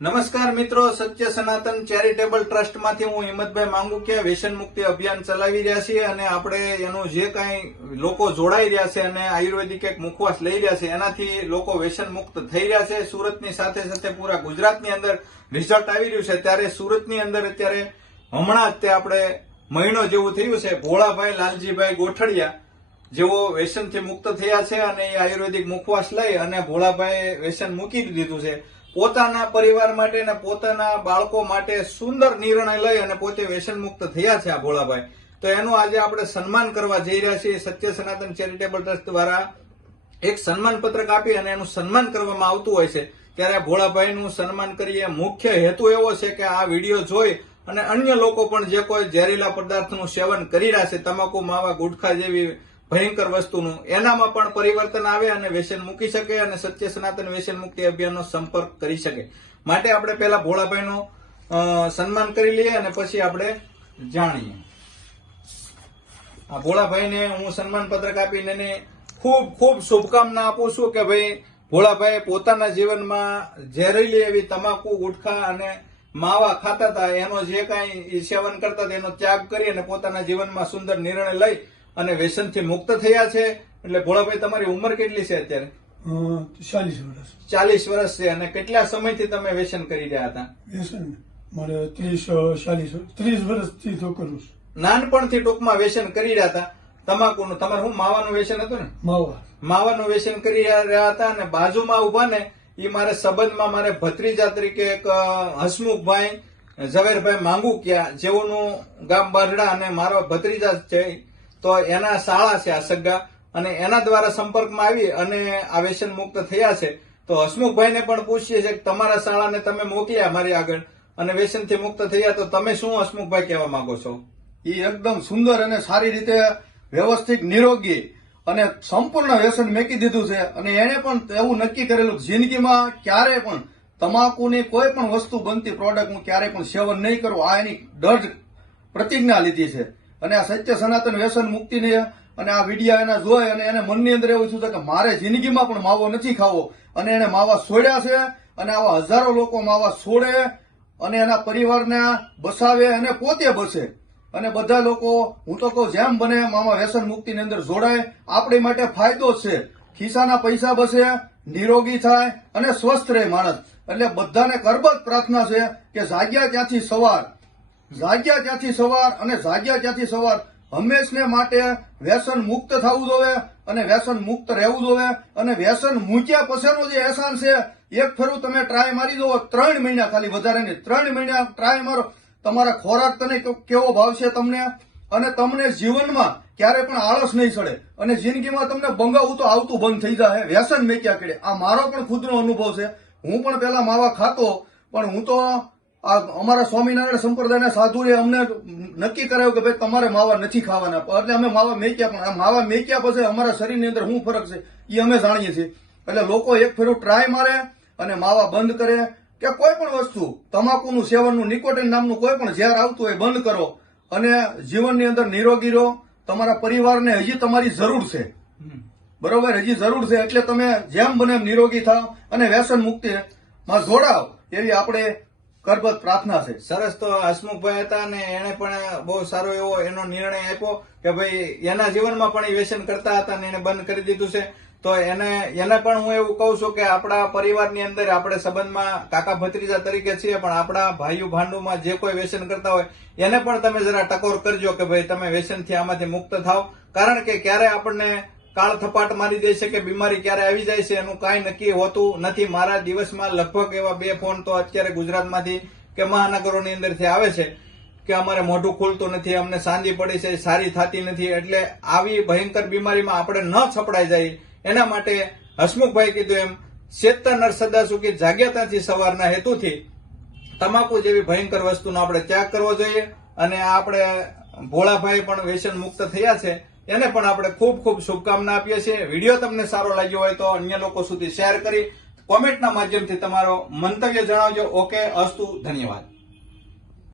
નમસ્કાર મિત્રો, સત્ય સનાતન ચેરિટેબલ ટ્રસ્ટમાંથી હું હિંમતભાઈ માંગુ કે વ્યસન મુક્તિ અભિયાન ચલાવી રહ્યા છીએ અને આપણે એનું જે કાંઈ લોકો જોડાઈ રહ્યા છે અને આયુર્વેદિક એક મુખવાસ લઈ રહ્યા છે, એનાથી લોકો વ્યસન મુક્ત થઈ રહ્યા છે. સુરતની સાથે સાથે પૂરા ગુજરાતની અંદર રિઝલ્ટ આવી રહ્યું છે. ત્યારે સુરતની અંદર અત્યારે હમણાં જ તે આપણે મહિનો જેવું થયું છે. ભોળાભાઈ, લાલજીભાઈ ગોઠડિયા જેઓ વ્યસનથી મુક્ત થયા છે અને એ આયુર્વેદિક મુખવાસ લઈ અને ભોળાભાઈ વ્યસન મૂકી દીધું છે. પોતાના પરિવાર માટે અને પોતાના બાળકો માટે સુંદર નિર્ણય લઈ અને પોતે વ્યસન મુક્ત થયા છે આ ભોળાભાઈ. તો એનું આજે આપણે સન્માન કરવા જઈ રહ્યા છીએ સત્ય સનાતન ચેરિટેબલ ટ્રસ્ટ દ્વારા એક સન્માન પત્રક આપી અને એનું સન્માન કરવામાં આવતું હોય છે. ત્યારે ભોળાભાઈનું સન્માન કરીએ મુખ્ય હેતુ એવો છે કે આ વીડિયો જોઈ અને અન્ય લોકો પણ જે કોઈ ઝેરીલા પદાર્થનું સેવન કરી રહ્યા છે, તમાકુ, માવા, ગુટખા જેવી ભયંકર વસ્તુનું. એનામાં પણ પરિવર્તન આવે અને વ્યસન મૂકી શકે અને સત્ય સનાતન વ્યસન મુક્તિ અભિયાનનો સંપર્ક કરી શકે. માટે આપણે પહેલા ભોળાભાઈનું સન્માન કરી લઈએ અને પછી આપણે જાણીએ. આ ભોળાભાઈને હું સન્માન પત્રક આપીને એને ખૂબ ખૂબ શુભકામના આપું છું કે ભાઈ, ભોળાભાઈ પોતાના જીવનમાં ઝેરીલી એવી તમાકુ, ગુટખા અને માવા ખાતા હતા, એનો જે કાંઈ સેવન કરતા હતા, એનો ત્યાગ કરી અને પોતાના જીવનમાં સુંદર નિર્ણય લઈ અને વ્યસનથી મુક્ત થયા છે? એટલે ભોળાભાઈ તમારી ઉંમર કેટલી છે અત્યારે? ચાલીસ વર્ષ. ચાલીસ વર્ષ છે. અને કેટલા સમયથી તમે વ્યસન કરી રહ્યા હતા? વ્યસન મારે ત્રીસ ચાલીસ ત્રીસ વર્ષથી તો કરું છું. નાનપણથી ટૂંકમાં વ્યસન કરી રહ્યા હતા. તમાકુનું તમારે શું માવાનું વ્યસન હતું ને? માવા. માવાનું વ્યસન કરી રહ્યા હતા અને બાજુમાં ઊભા ને એ મારે સંબંધમાં મારે ભત્રીજા તરીકે એક હસમુખભાઈ ઝવેરભાઈ માંગુકિયા જેઓનું ગામ બારડા અને મારો ભત્રીજા છે તો એના શાળા છે આ સગા. અને એના દ્વારા સંપર્કમાં આવી અને આ વ્યસન મુક્ત થયા છે. તો હસમુખભાઈને પણ પૂછીએ છીએ કે તમારા શાળાને તમે મોકલ્યા મારી આગળ? અને વ્યસનથી મુક્ત થયા તો તમે શું હસમુખભાઈ કહેવા માંગો છો? એ એકદમ સુંદર અને સારી રીતે વ્યવસ્થિત નિરોગી અને સંપૂર્ણ વ્યસન મેકી દીધું છે. અને એણે પણ એવું નક્કી કરેલું જિંદગીમાં ક્યારે પણ તમાકુની કોઈ પણ વસ્તુ બનતી પ્રોડક્ટ હું ક્યારેય પણ સેવન નહીં કરું. આ એની દર્જ પ્રતિજ્ઞા લીધી છે. અને આ સત્ય સનાતન વ્યસન મુક્તિને અને આ વિડીયા એના જોઈ અને એને મનની અંદર એવું થયું કે મારે જિંદગીમાં પણ માવો નથી ખાવો. અને એને માવા છોડ્યા છે અને આવા હજારો લોકો માવા છોડે અને એના પરિવારને બસાવે અને પોતે બસે. અને બધા લોકો, હું તો કહું જેમ બને એમ આમાં વ્યસન મુક્તિની અંદર જોડાય. આપણી માટે ફાયદો છે. ખિસ્સાના પૈસા બસે, નિરોગી થાય અને સ્વસ્થ રહે માણસ. એટલે બધાને કરબત પ્રાર્થના છે કે જાગ્યા ત્યાંથી સવાર. જાગ્યા ત્યાંથી સવાર અને જાગ્યા ત્યાંથી સવાર હંમેશને માટે વ્યસન મુક્ત થવું જોવે અને વ્યસન મુક્ત રહેવું જોવે અને વ્યસન મૂક્યા પછીનો જે એહસાન છે, એક ફેરું તમે ટ્રાય મારી દો, ત્રણ મહિના ખાલી વધારે નહીં, ત્રણ મહિના ટ્રાય મારો. તમારા ખોરાક તને કેવો ભાવશે તમને? અને તમને જીવનમાં ક્યારે પણ આળસ નહીં ચડે. અને જિંદગીમાં તમને બંગાવું તો આવતું બંધ થઈ જાય વ્યસન મેક્યા કરે. આ મારો પણ ખુદનો અનુભવ છે. હું પણ પેલા માવા ખાતો, પણ હું તો અમારા સ્વામિનારાયણ સંપ્રદાયના સાધુએ અમને નક્કી કરાયું કે ભાઈ તમારે માવા નથી ખાવાના. એટલે અમે માવા મેક્યા, પણ આ માવા મેક્યા પછી અમારા શરીરની અંદર શું ફરક છે? એ અમે જાણીએ છીએ. એટલે લોકો એક ફેરું ટ્રાય મારે અને માવા બંધ કરે કે કોઈ પણ વસ્તુ, તમાકુનું સેવનનું નિકોટિન નામનું કોઈ પણ ઝેર આવતું હોય બંધ કરો અને જીવનની અંદર નિરોગી રહો. તમારા પરિવારને હજી તમારી જરૂર છે. બરોબર? હજી જરૂર છે. એટલે તમે જેમ બને એમ નિરોગી થાવ અને વ્યસન મુક્તિ માં જોડાવ એવી આપણે કરબત પ્રાર્થના છે. સરસ તો હસમુખભાઈ હતા અને એને પણ બહુ સારો એવો એનો નિર્ણય આપ્યો કે ભાઈ એના જીવનમાં પણ એ વ્યસન કરતા હતા અને એને બંધ કરી દીધું છે. તો એને એને પણ હું એવું કહું છું કે આપણા પરિવારની અંદર આપણે સંબંધમાં કાકા ભત્રીજા તરીકે છીએ, પણ આપણા ભાઈઓ ભાંડુમાં જે કોઈ વ્યસન કરતા હોય, એને પણ તમે જરા ટકોર કરજો કે ભાઈ તમે વ્યસનથી આમાંથી મુક્ત થાવ. કારણ કે ક્યારે આપણને કાળ થપાટ મારી દે છે કે બીમારી ક્યારે આવી જાય છે એનું કાંઈ નક્કી હોતું નથી. મારા દિવસમાં લગભગ એવા બે ફોન તો અત્યારે ગુજરાતમાંથી કે મહાનગરોની અંદરથી આવે છે કે અમારે મોઢું ખુલતું નથી, અમને સાંજી પડી છે, સારી થતી નથી. એટલે આવી ભયંકર બીમારીમાં આપણે ન છપડાઈ જાય. એના માટે હસમુખભાઈ કીધું એમ ચેતતા નરસદા સુખી જાગ્યતાથી સવારના હેતુથી. તમાકુ જેવી ભયંકર વસ્તુનો આપણે ત્યાગ કરવો જોઈએ. અને આપણે ભોળાભાઈ પણ વ્યસન મુક્ત થયા છે. એને પણ આપણે ખૂબ ખૂબ શુભકામના આપીએ છીએ. વીડિયો તમને સારો લાગ્યો હોય તો અન્ય લોકો સુધી શેર કરી કોમેન્ટના માધ્યમથી તમારો મંતવ્ય જણાવજો. ઓકે, અસ્તુ, ધન્યવાદ.